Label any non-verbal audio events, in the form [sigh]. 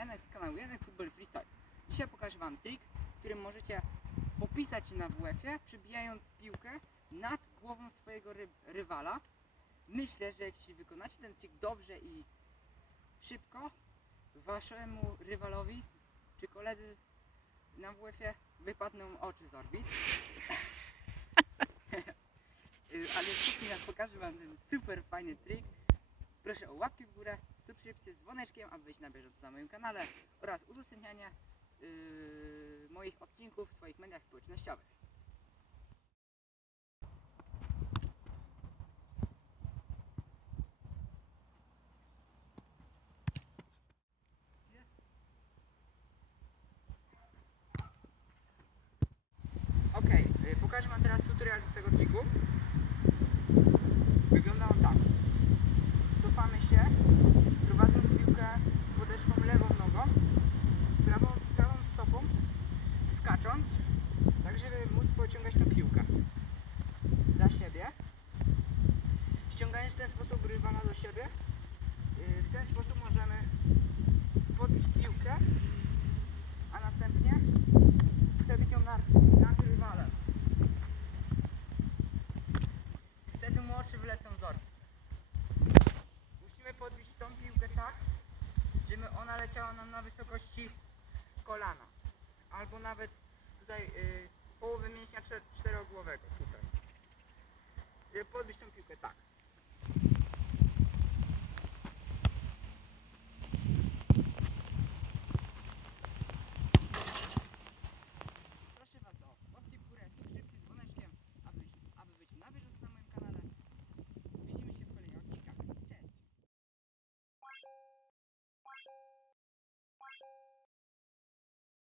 Janek z kanału Janek Football Freestyle. Dzisiaj pokażę Wam trik, którym możecie popisać się na WF-ie, przebijając piłkę nad głową swojego ry rywala. Myślę, że jeśli wykonacie ten trik dobrze i szybko, waszemu rywalowi czy koledzy na WF-ie wypadną oczy z orbit. [laughs] Y, Ale ja pokażę Wam ten super fajny trik, proszę o łapki w górę, subskrypcję z dzwoneczkiem, aby być na bieżąco na moim kanale oraz udostępnianie yy, moich odcinków w swoich mediach społecznościowych. Ok, pokażę Wam teraz tutorial tego triku. Skacząc, tak żeby móc pociągać tą piłkę za siebie. Ściągając w ten sposób rywala do siebie, y, w ten sposób możemy podbić piłkę, a następnie wtedy ją nad, nad rywalem. Wtedy mu wlecą z. Musimy podbić tą piłkę tak, żeby ona leciała nam na wysokości kolana. Albo nawet tutaj y, połowy mięśnia czter- czterogłowego tutaj. Żeby podbić tą piłkę tak.